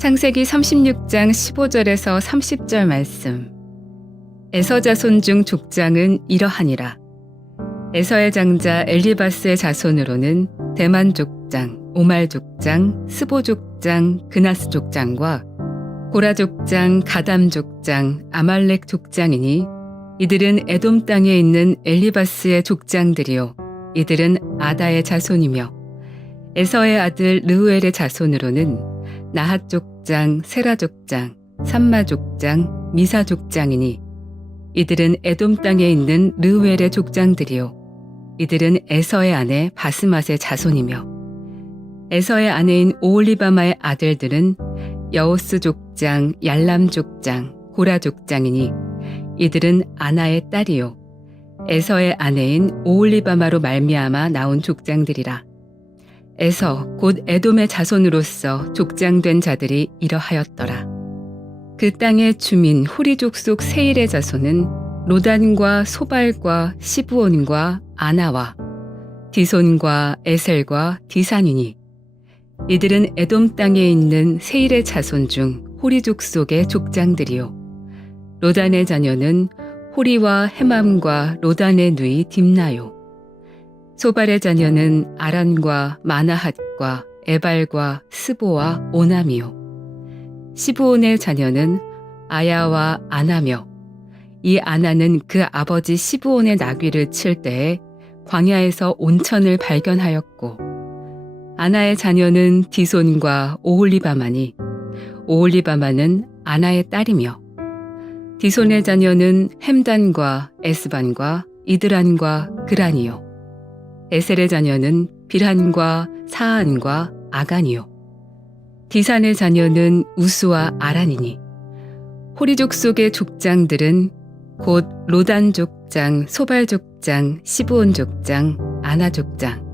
창세기 36장 15절에서 30절 말씀. 에서 자손 중 족장은 이러하니라. 에서의 장자 엘리바스의 자손으로는 대만 족장, 오말 족장, 스보 족장, 그나스 족장과 고라 족장, 가담 족장, 아말렉 족장이니 이들은 에돔 땅에 있는 엘리바스의 족장들이요 이들은 아다의 자손이며 에서의 아들 르우엘의 자손으로는 나핫 족장, 세라 족장, 삼마 족장, 미사 족장이니 이들은 에돔 땅에 있는 르우엘의 족장들이요 이들은 에서의 아내 바스맛의 자손이며 에서의 아내인 오홀리바마의 아들들은 여호스 족장, 얄람 족장, 고라 족장이니 이들은 아나의 딸이요 에서의 아내인 오홀리바마로 말미암아 나온 족장들이라. 에서 곧 에돔의 자손으로서 족장된 자들이 이러하였더라. 그 땅의 주민 호리족 속 세일의 자손은 로단과 소발과 시브온과 아나와 디손과 에셀과 디산이니 이들은 에돔 땅에 있는 세일의 자손 중 호리족 속의 족장들이요 로단의 자녀는 호리와 헤맘과 로단의 누이 딥나요 소발의 자녀는 아란과 마나핫과 에발과 스보와 오남이요 시브온의 자녀는 아야와 아나며 이 아나는 그 아버지 시브온의 나귀를 칠 때에 광야에서 온천을 발견하였고 아나의 자녀는 디손과 오홀리바마니 오홀리바마는 아나의 딸이며 디손의 자녀는 햄단과 에스반과 이드란과 그란이요 에셀의 자녀는 빌한과 사한과 아간이요 디산의 자녀는 우스와 아란이니 호리족 속의 족장들은 곧 로단 족장, 소발 족장, 시브온 족장, 아나 족장,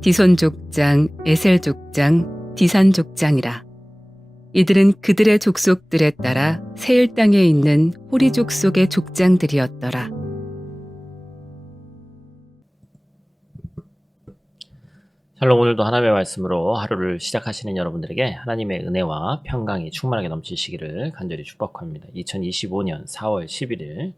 디손 족장, 에셀 족장, 디산 족장이라. 이들은 그들의 족속들에 따라 세일 땅에 있는 호리족 속의 족장들이었더라. 샬롬, 오늘도 하나님의 말씀으로 하루를 시작하시는 여러분들에게 하나님의 은혜와 평강이 충만하게 넘치시기를 간절히 축복합니다. 2025년 4월 11일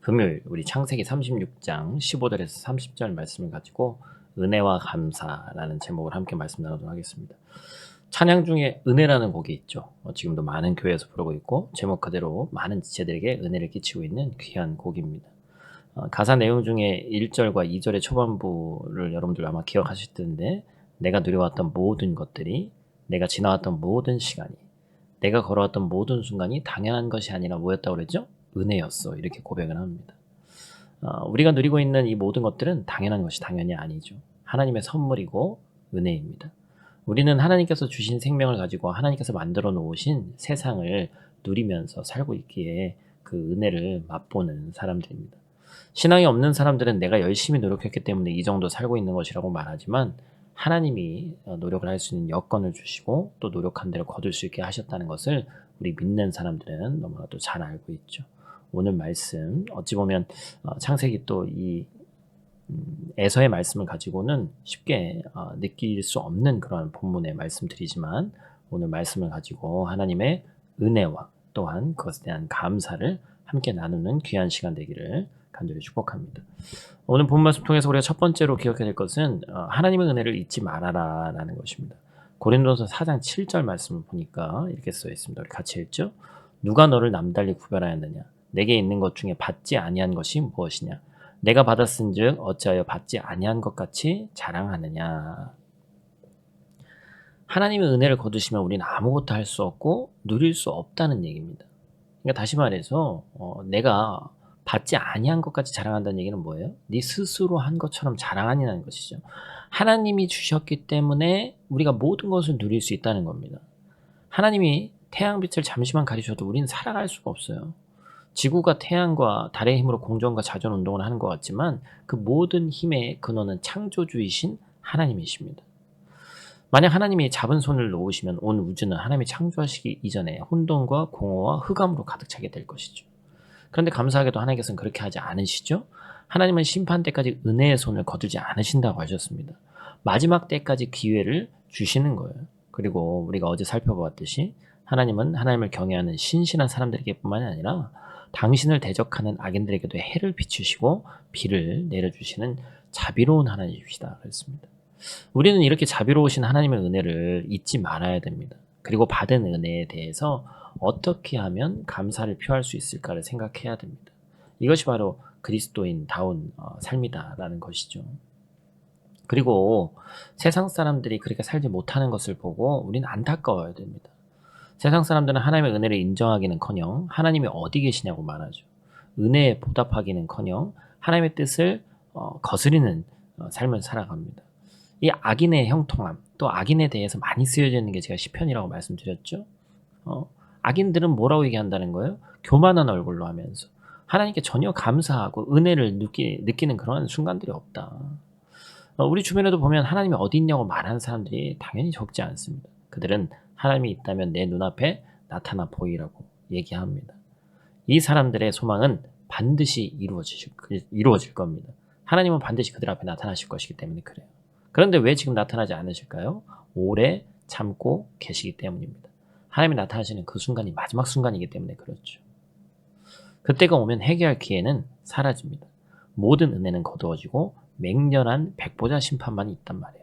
금요일 우리 창세기 36장 15절에서 30절 말씀을 가지고 은혜와 감사라는 제목을 함께 말씀 나누도록 하겠습니다. 찬양 중에 은혜라는 곡이 있죠. 지금도 많은 교회에서 부르고 있고 제목 그대로 많은 지체들에게 은혜를 끼치고 있는 귀한 곡입니다. 가사 내용 중에 1절과 2절의 초반부를 여러분들 아마 기억하실 텐데 내가 누려왔던 모든 것들이 내가 지나왔던 모든 시간이 내가 걸어왔던 모든 순간이 당연한 것이 아니라 뭐였다고 그랬죠? 은혜였어. 이렇게 고백을 합니다. 우리가 누리고 있는 이 모든 것들은 당연한 것이 당연히 아니죠. 하나님의 선물이고 은혜입니다. 우리는 하나님께서 주신 생명을 가지고 하나님께서 만들어 놓으신 세상을 누리면서 살고 있기에 그 은혜를 맛보는 사람들입니다. 신앙이 없는 사람들은 내가 열심히 노력했기 때문에 이 정도 살고 있는 것이라고 말하지만 하나님이 노력을 할 수 있는 여건을 주시고 또 노력한 대로 거둘 수 있게 하셨다는 것을 우리 믿는 사람들은 너무나도 잘 알고 있죠. 오늘 말씀 어찌 보면 창세기 또 이 에서의 말씀을 가지고는 쉽게 느낄 수 없는 그런 본문의 말씀들이지만 오늘 말씀을 가지고 하나님의 은혜와 또한 그것에 대한 감사를 함께 나누는 귀한 시간 되기를 간절히 축복합니다. 오늘 본 말씀 통해서 우리가 첫 번째로 기억해야 될 것은 하나님의 은혜를 잊지 말아라 라는 것입니다. 고린도서 4장 7절 말씀을 보니까 이렇게 써 있습니다. 우리 같이 읽죠. 누가 너를 남달리 구별하였느냐? 내게 있는 것 중에 받지 아니한 것이 무엇이냐? 내가 받았은즉 어찌하여 받지 아니한 것 같이 자랑하느냐? 하나님의 은혜를 거두시면 우리는 아무것도 할 수 없고 누릴 수 없다는 얘기입니다. 그러니까 다시 말해서 내가 받지 아니한 것까지 자랑한다는 얘기는 뭐예요? 네 스스로 한 것처럼 자랑하니라는 것이죠. 하나님이 주셨기 때문에 우리가 모든 것을 누릴 수 있다는 겁니다. 하나님이 태양빛을 잠시만 가리셔도 우리는 살아갈 수가 없어요. 지구가 태양과 달의 힘으로 공전과 자전 운동을 하는 것 같지만 그 모든 힘의 근원은 창조주이신 하나님이십니다. 만약 하나님이 잡은 손을 놓으시면 온 우주는 하나님이 창조하시기 이전에 혼돈과 공허와 흑암으로 가득 차게 될 것이죠. 그런데 감사하게도 하나님께서는 그렇게 하지 않으시죠. 하나님은 심판 때까지 은혜의 손을 거두지 않으신다고 하셨습니다. 마지막 때까지 기회를 주시는 거예요. 그리고 우리가 어제 살펴보았듯이 하나님은 하나님을 경외하는 신실한 사람들에게뿐만이 아니라 당신을 대적하는 악인들에게도 해를 비추시고 비를 내려주시는 자비로운 하나님이시다 그랬습니다. 우리는 이렇게 자비로우신 하나님의 은혜를 잊지 말아야 됩니다. 그리고 받은 은혜에 대해서 어떻게 하면 감사를 표할 수 있을까를 생각해야 됩니다. 이것이 바로 그리스도인다운 삶이다라는 것이죠. 그리고 세상 사람들이 그렇게 살지 못하는 것을 보고 우리는 안타까워야 됩니다. 세상 사람들은 하나님의 은혜를 인정하기는커녕 하나님이 어디 계시냐고 말하죠. 은혜에 보답하기는커녕 하나님의 뜻을 거스리는 삶을 살아갑니다. 이 악인의 형통함, 또 악인에 대해서 많이 쓰여져 있는 게 제가 시편이라고 말씀드렸죠. 악인들은 뭐라고 얘기한다는 거예요? 교만한 얼굴로 하면서 하나님께 전혀 감사하고 은혜를 느끼는 그런 순간들이 없다. 우리 주변에도 보면 하나님이 어디 있냐고 말하는 사람들이 당연히 적지 않습니다. 그들은 하나님이 있다면 내 눈앞에 나타나 보이라고 얘기합니다. 이 사람들의 소망은 반드시 이루어질 겁니다. 하나님은 반드시 그들 앞에 나타나실 것이기 때문에 그래요. 그런데 왜 지금 나타나지 않으실까요? 오래 참고 계시기 때문입니다. 하나님이 나타나시는 그 순간이 마지막 순간이기 때문에 그렇죠. 그때가 오면 회개할 기회는 사라집니다. 모든 은혜는 거두어지고 맹렬한 백보자 심판만 있단 말이에요.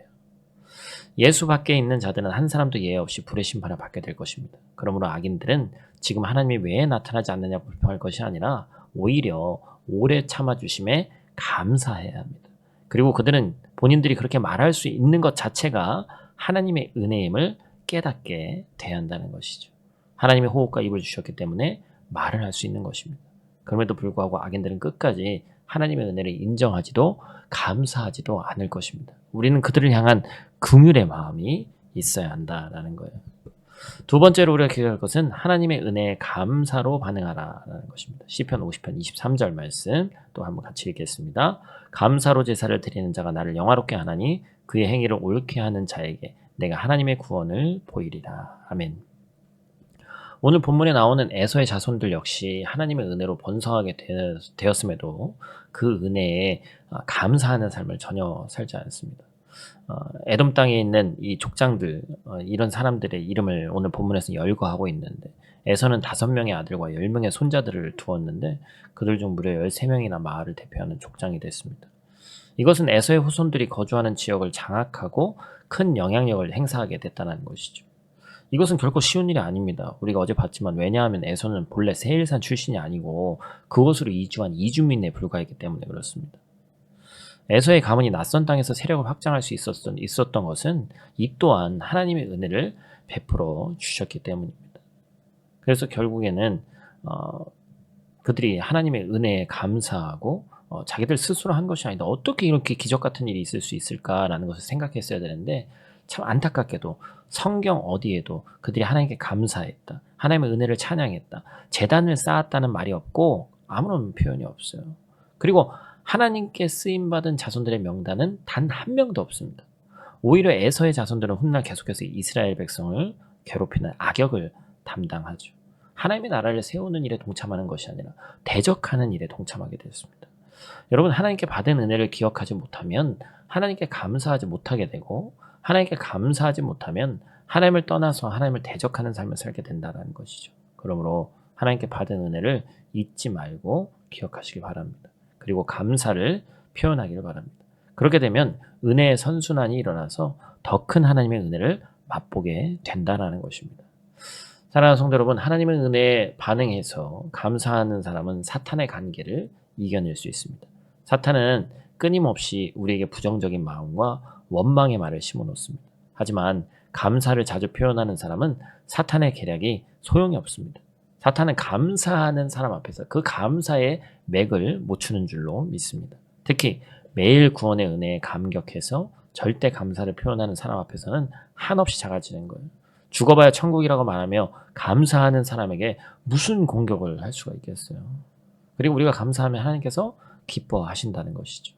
예수 밖에 있는 자들은 한 사람도 예외 없이 불의 심판을 받게 될 것입니다. 그러므로 악인들은 지금 하나님이 왜 나타나지 않느냐 불평할 것이 아니라 오히려 오래 참아주심에 감사해야 합니다. 그리고 그들은 본인들이 그렇게 말할 수 있는 것 자체가 하나님의 은혜임을 깨닫게 돼야 한다는 것이죠. 하나님이 호흡과 입을 주셨기 때문에 말을 할 수 있는 것입니다. 그럼에도 불구하고 악인들은 끝까지 하나님의 은혜를 인정하지도 감사하지도 않을 것입니다. 우리는 그들을 향한 긍휼의 마음이 있어야 한다라는 거예요. 두 번째로 우리가 기억할 것은 하나님의 은혜에 감사로 반응하라라는 것입니다. 시편 50편 23절 말씀 또 한번 같이 읽겠습니다. 감사로 제사를 드리는 자가 나를 영화롭게 하나니 그의 행위를 옳게 하는 자에게 내가 하나님의 구원을 보이리라. 아멘. 오늘 본문에 나오는 에서의 자손들 역시 하나님의 은혜로 번성하게 되었음에도 그 은혜에 감사하는 삶을 전혀 살지 않습니다. 에돔 땅에 있는 이 족장들, 이런 사람들의 이름을 오늘 본문에서 열거하고 있는데 에서는 5명의 아들과 10명의 손자들을 두었는데 그들 중 무려 13명이나 마을을 대표하는 족장이 됐습니다. 이것은 에서의 후손들이 거주하는 지역을 장악하고 큰 영향력을 행사하게 됐다는 것이죠. 이것은 결코 쉬운 일이 아닙니다. 우리가 어제 봤지만 왜냐하면 에서는 본래 세일산 출신이 아니고 그곳으로 이주한 이주민에 불과했기 때문에 그렇습니다. 에서의 가문이 낯선 땅에서 세력을 확장할 수 있었던 것은 이 또한 하나님의 은혜를 베풀어 주셨기 때문입니다. 그래서 결국에는 그들이 하나님의 은혜에 감사하고 자기들 스스로 한 것이 아니다. 어떻게 이렇게 기적 같은 일이 있을 수 있을까라는 것을 생각했어야 되는데 참 안타깝게도 성경 어디에도 그들이 하나님께 감사했다. 하나님의 은혜를 찬양했다. 제단을 쌓았다는 말이 없고 아무런 표현이 없어요. 그리고 하나님께 쓰임받은 자손들의 명단은 단 한 명도 없습니다. 오히려 에서의 자손들은 훗날 계속해서 이스라엘 백성을 괴롭히는 악역을 담당하죠. 하나님의 나라를 세우는 일에 동참하는 것이 아니라 대적하는 일에 동참하게 되었습니다. 여러분, 하나님께 받은 은혜를 기억하지 못하면 하나님께 감사하지 못하게 되고 하나님께 감사하지 못하면 하나님을 떠나서 하나님을 대적하는 삶을 살게 된다는 것이죠. 그러므로 하나님께 받은 은혜를 잊지 말고 기억하시기 바랍니다. 그리고 감사를 표현하기를 바랍니다. 그렇게 되면 은혜의 선순환이 일어나서 더 큰 하나님의 은혜를 맛보게 된다는 것입니다. 사랑하는 성도 여러분, 하나님의 은혜에 반응해서 감사하는 사람은 사탄의 관계를 이겨낼 수 있습니다. 사탄은 끊임없이 우리에게 부정적인 마음과 원망의 말을 심어놓습니다. 하지만 감사를 자주 표현하는 사람은 사탄의 계략이 소용이 없습니다. 사탄은 감사하는 사람 앞에서 그 감사의 맥을 못 추는 줄로 믿습니다. 특히 매일 구원의 은혜에 감격해서 절대 감사를 표현하는 사람 앞에서는 한없이 작아지는 거예요. 죽어봐야 천국이라고 말하며 감사하는 사람에게 무슨 공격을 할 수가 있겠어요. 그리고 우리가 감사하면 하나님께서 기뻐하신다는 것이죠.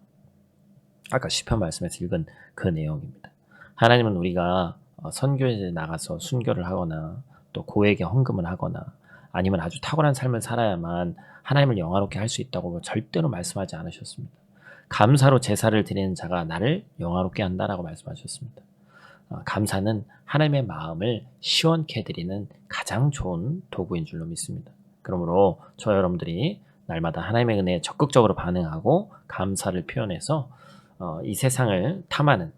아까 시편 말씀에서 읽은 그 내용입니다. 하나님은 우리가 선교에 나가서 순교를 하거나 또 고액의 헌금을 하거나 아니면 아주 탁월한 삶을 살아야만 하나님을 영화롭게 할 수 있다고 절대로 말씀하지 않으셨습니다. 감사로 제사를 드리는 자가 나를 영화롭게 한다라고 말씀하셨습니다. 감사는 하나님의 마음을 시원케 해드리는 가장 좋은 도구인 줄로 믿습니다. 그러므로 저 여러분들이 날마다 하나님의 은혜에 적극적으로 반응하고 감사를 표현해서 이 세상을 탐하는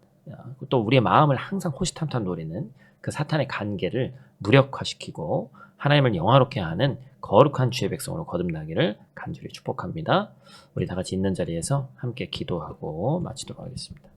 또 우리의 마음을 항상 호시탐탐 노리는 그 사탄의 간계를 무력화시키고 하나님을 영화롭게 하는 거룩한 주의 백성으로 거듭나기를 간절히 축복합니다. 우리 다 같이 있는 자리에서 함께 기도하고 마치도록 하겠습니다.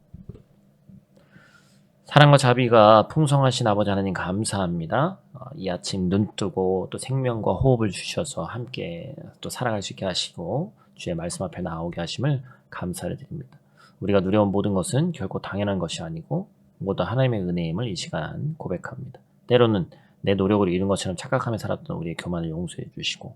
사랑과 자비가 풍성하신 아버지 하나님 감사합니다. 이 아침 눈 뜨고 또 생명과 호흡을 주셔서 함께 또 살아갈 수 있게 하시고 주의 말씀 앞에 나오게 하심을 감사를 드립니다. 우리가 누려온 모든 것은 결코 당연한 것이 아니고 모두 하나님의 은혜임을 이 시간 고백합니다. 때로는 내 노력으로 이룬 것처럼 착각하며 살았던 우리의 교만을 용서해 주시고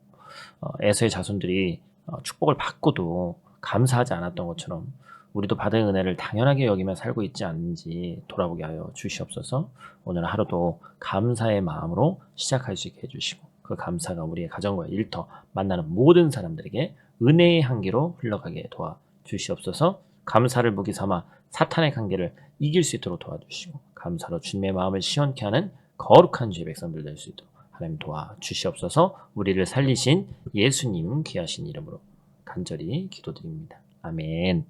에서의 자손들이 축복을 받고도 감사하지 않았던 것처럼 우리도 받은 은혜를 당연하게 여기며 살고 있지 않는지 돌아보게 하여 주시옵소서. 오늘 하루도 감사의 마음으로 시작할 수 있게 해주시고 그 감사가 우리의 가정과 일터 만나는 모든 사람들에게 은혜의 향기로 흘러가게 도와주시옵소서. 감사를 무기 삼아 사탄의 관계를 이길 수 있도록 도와주시고 감사로 주님의 마음을 시원케 하는 거룩한 주의 백성들 될 수 있도록 하나님 도와주시옵소서. 우리를 살리신 예수님 귀하신 이름으로 간절히 기도드립니다. 아멘.